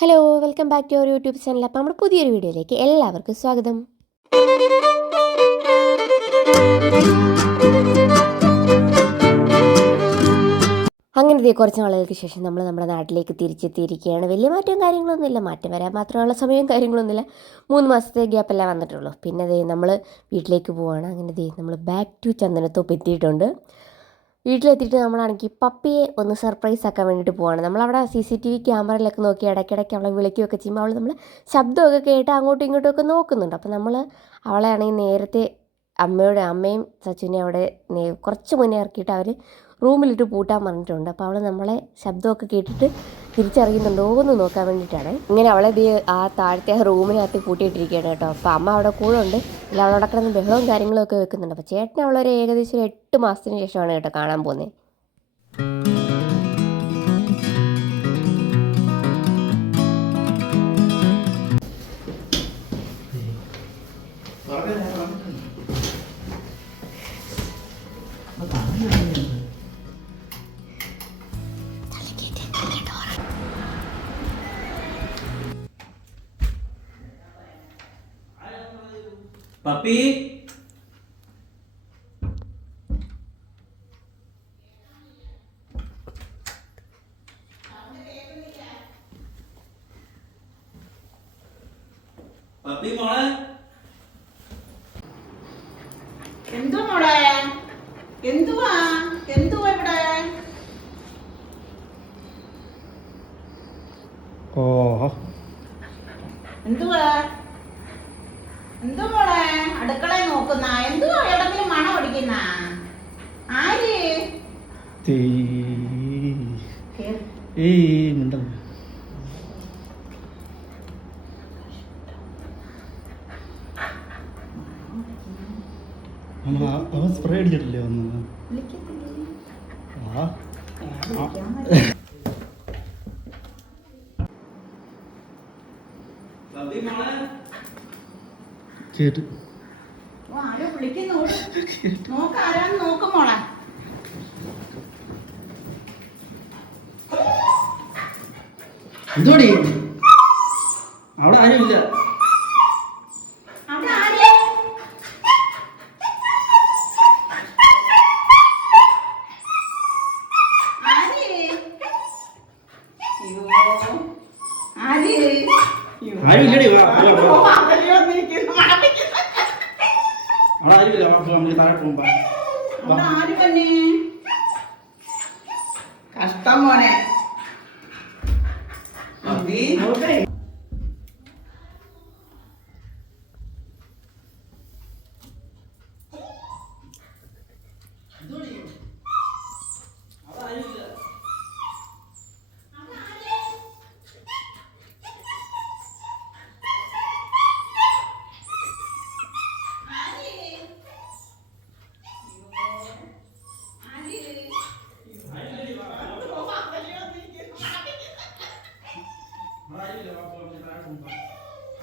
Hello welcome back to our YouTube channel അപ്പോൾ നമ്മുടെ പുതിയൊരു വീഡിയോയിലേക്ക് എല്ലാവർക്കും സ്വാഗതം. അങ്ങനത്തെ കുറച്ച് നാളുകൾക്ക് ശേഷം നമ്മൾ നമ്മുടെ നാട്ടിലേക്ക് തിരിച്ചെത്തിയിരിക്കുകയാണ്. വലിയ മാറ്റവും കാര്യങ്ങളൊന്നുമില്ല. മാറ്റം വരാൻ മാത്രമുള്ള സമയവും കാര്യങ്ങളൊന്നുമില്ല. മൂന്ന് മാസത്തെ ഗ്യാപ്പല്ലേ വന്നിട്ടുള്ളൂ. പിന്നെ ദേ നമ്മൾ വീട്ടിലേക്ക് പോവുകയാണ് അങ്ങനെ ദേ നമ്മൾ ബാക്ക് ടു ചന്ദനത്തോപ്പ് എത്തിയിട്ടുണ്ട്. വീട്ടിലെത്തിയിട്ട് നമ്മളാണെങ്കിൽ പപ്പിയെ ഒന്ന് സർപ്രൈസ് ആക്കാൻ വേണ്ടിയിട്ട് പോവാണ്. നമ്മളവിടെ സി സി ടി വി ക്യാമറയിലൊക്കെ നോക്കി ഇടയ്ക്കിടയ്ക്ക് അവളെ വിളിക്കുകയൊക്കെ ചെയ്യുമ്പോൾ അവൾ നമ്മൾ ശബ്ദമൊക്കെ കേട്ട് അങ്ങോട്ടും ഇങ്ങോട്ടും ഒക്കെ നോക്കുന്നുണ്ട്. അപ്പോൾ നമ്മൾ അവളെ ആണെങ്കിൽ നേരത്തെ അമ്മയുടെ അമ്മയും സച്ചിനെ അവിടെ കുറച്ച് മുന്നേ ഇറക്കിയിട്ട് അവർ റൂമിലിട്ട് പൂട്ടാൻ പറഞ്ഞിട്ടുണ്ട്. അപ്പോൾ അവൾ നമ്മളെ ശബ്ദമൊക്കെ കേട്ടിട്ട് തിരിച്ചറിയുന്നുണ്ടോ എന്ന് നോക്കാൻ വേണ്ടിയിട്ടാണ്. ഇങ്ങനെ അവളെ ആ താഴത്തെ ആ റൂമിനകത്ത് പൂട്ടിയിട്ടിരിക്കുകയാണ് കേട്ടോ. അപ്പോൾ അമ്മ അവിടെ കൂടെ ഉണ്ട് അല്ല അവളവിടെ കിടന്ന് ബഹളവും കാര്യങ്ങളും ഒക്കെ വെക്കുന്നുണ്ട്. അപ്പോൾ ചേട്ടൻ അവളൊരു ഏകദേശം എട്ട് മാസത്തിന് ശേഷമാണ് കേട്ടോ കാണാൻ പോകുന്നത്. പപ്പി പപ്പി മോളെ? എന്തു മോളെ? എന്തുവാ? എന്തുവാ ഇവിടെ? ഓഹോ. എന്തുവാ? എന്തുവാ? മോളെ അടുക്കളയിൽ നോക്കുന്ന എന്തുവാ എവിടെങ്കിലും മണം അടിക്കുന്ന? ആര്? അവൻ സ്പ്രേ അടിച്ചിട്ടില്ലേ ഒന്ന് കേട്ട് ഓ, ആരോ വിളിക്കുന്നു ഓട്. മോളെ. എന്തോടി? അവിടെ ആരുമില്ല അവിടെ ആര് ആര് അയ്യോ ആര് അയ്യോ. ആരുമില്ലടി വാ വാ, വാ. ഓ, അവർ വന്നിരിക്കുന്നു, മണപ്പിക്കുന്നു. അവിടെ ആരുമില്ല വാ പോ, നമുക്ക് താഴെ പോകുമ്പോ അവിടെ ആര് വന്നേ കഷ്ടം മോനെ പപ്പി നോക്കേ.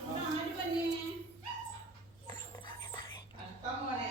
അവിടെ ആര് വന്നേ കഷ്ടം മോനെ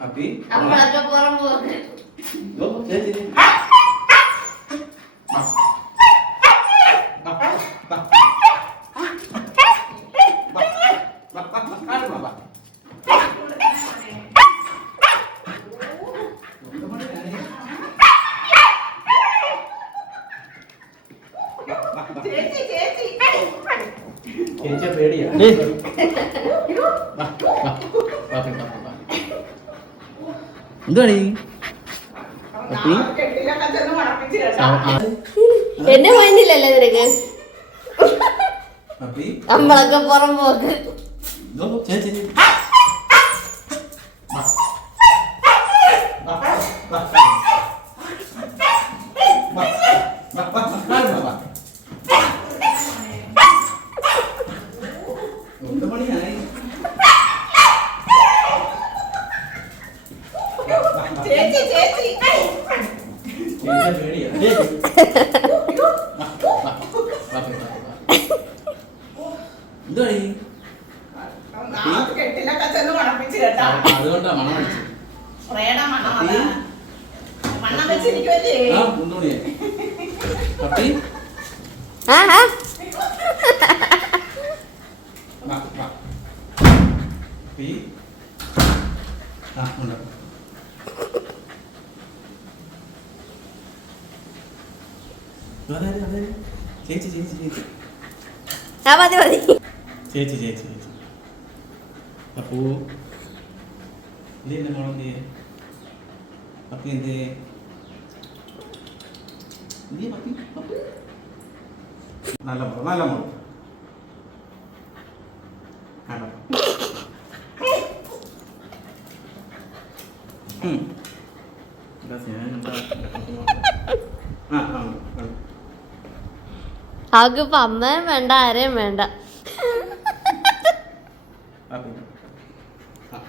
പപ്പി നമ്മളൊക്കെ പുറം പോകുന്നത് Yo, ചേച്ചി ചേച്ചി ചേച്ചി ചേച്ചിയെ പേടിയാ. ആ. എന്നെ മൈൻഡില്ലല്ലേ നിനക്ക്? നമ്മളൊക്കെ പുറം പോക്ക്. ചേച്ചി ചേച്ചി. വാ. വാ, വാ, വാ. വാ, വാ, വാ, വാ, വാ, വാ. എന്ത് പണിയായി? ചേച്ചി ചേച്ചി ചേച്ചിയെ പേടിയാ. ചേച്ചി. വാ, വാ, വാ, വാ, വാ. എന്തുവാടി? നാളെ കെട്ടിലൊക്കെ ചെന്ന് മണപ്പിച്ച് കേട്ടാ അതുകൊണ്ടാ മണം അടിച്ചത് സ്പ്രേയുടെ മണം അതാ. മണം വെച്ചിരിക്കുമല്ലേ ആ മൂന്ന് മണിയായി പപ്പി ആ ആ വാ വാ പി ആ ഉണ്ട്. അതെ അതെ ചേച്ചി ചേച്ചി ചേച്ചി. ആ മതി മതി. ചേച്ചി ചേച്ചി ചേച്ചി. അപ്പൂ ഇത് എന്റെ മോളെന്തേ പപ്പി എന്തേ എന്തേ പപ്പി? നല്ല മോൾ നല്ല മോൾ ആകെ അമ്മയും വേണ്ട ആരെയും വേണ്ട പപ്പി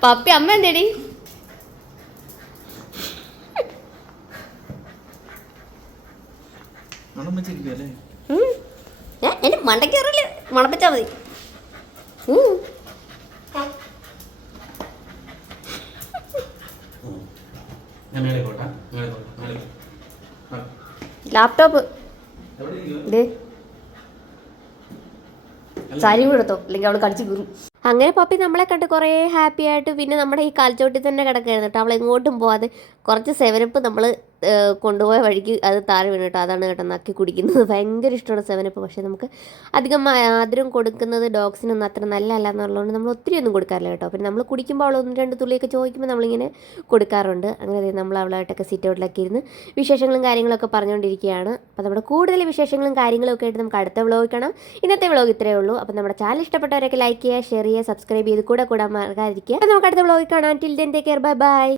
പപ്പി അമ്മ എന്തേടി? എന്റെ മണ്ടക്കേറില്ല മണപ്പിച്ചാ മതി. ലാപ്ടോപ്പ് സാരി കൂടെ എടുത്തോ. അല്ലെങ്കിൽ അവൾ കളിച്ച് കീറും അങ്ങനെ പപ്പി നമ്മളെ കണ്ട് കുറേ ഹാപ്പി ആയിട്ട് പിന്നെ നമ്മുടെ ഈ കാൽച്ചോട്ടിൽ തന്നെ കിടക്കുകയായിരുന്നു കേട്ടോ. അവൾ എങ്ങോട്ടും പോവാതെ കുറച്ച് സെവനപ്പ് നമ്മൾ കൊണ്ടുപോയ വഴിക്ക് അത് താഴെ വീണ് കേട്ടോ. അതാണ് കേട്ടോ നക്കി കുടിക്കുന്നത്. ഭയങ്കര ഇഷ്ടമാണ് സെവനപ്പ് പക്ഷേ നമുക്ക് അധികം മധുരം കൊടുക്കുന്നത് ഡോഗ്സിനൊന്നും അത്ര നല്ലതല്ല എന്നുള്ളതുകൊണ്ട് നമ്മൾ ഒത്തിരി ഒന്നും കൊടുക്കാറില്ല കേട്ടോ. പിന്നെ നമ്മൾ കുടിക്കുമ്പോൾ അവൾ ഒന്ന് രണ്ട് തുള്ളിയൊക്കെ ചോദിക്കുമ്പോൾ നമ്മളിങ്ങനെ കൊടുക്കാറുണ്ട്. അങ്ങനെ നമ്മൾ അവളായിട്ടൊക്കെ സിറ്റ് ഔട്ടിലൊക്കെ ഇരുന്ന് വിശേഷങ്ങളും കാര്യങ്ങളൊക്കെ പറഞ്ഞുകൊണ്ടിരിക്കുകയാണ്. അപ്പോൾ നമ്മുടെ കൂടുതൽ വിശേഷങ്ങളും കാര്യങ്ങളും ഒക്കെ ആയിട്ട് നമുക്ക് അടുത്ത വ്ളോഗ് കാണാം. ഇന്നത്തെ വ്ളോഗ് ഇത്രയേ ഉള്ളൂ. അപ്പോൾ നമ്മുടെ ചാനൽ ഇഷ്ടപ്പെട്ടവരൊക്കെ ലൈക്ക് ചെയ്യുക ഷെയർ ചെയ്യുക സബ്സ്ക്രൈബ് ചെയ്ത് കൂടെ കൂടാൻ മറക്കാതിരിക്കുക. നമുക്ക് അടുത്ത വ്ളോഗ് കാണാം. Till then take care bye bye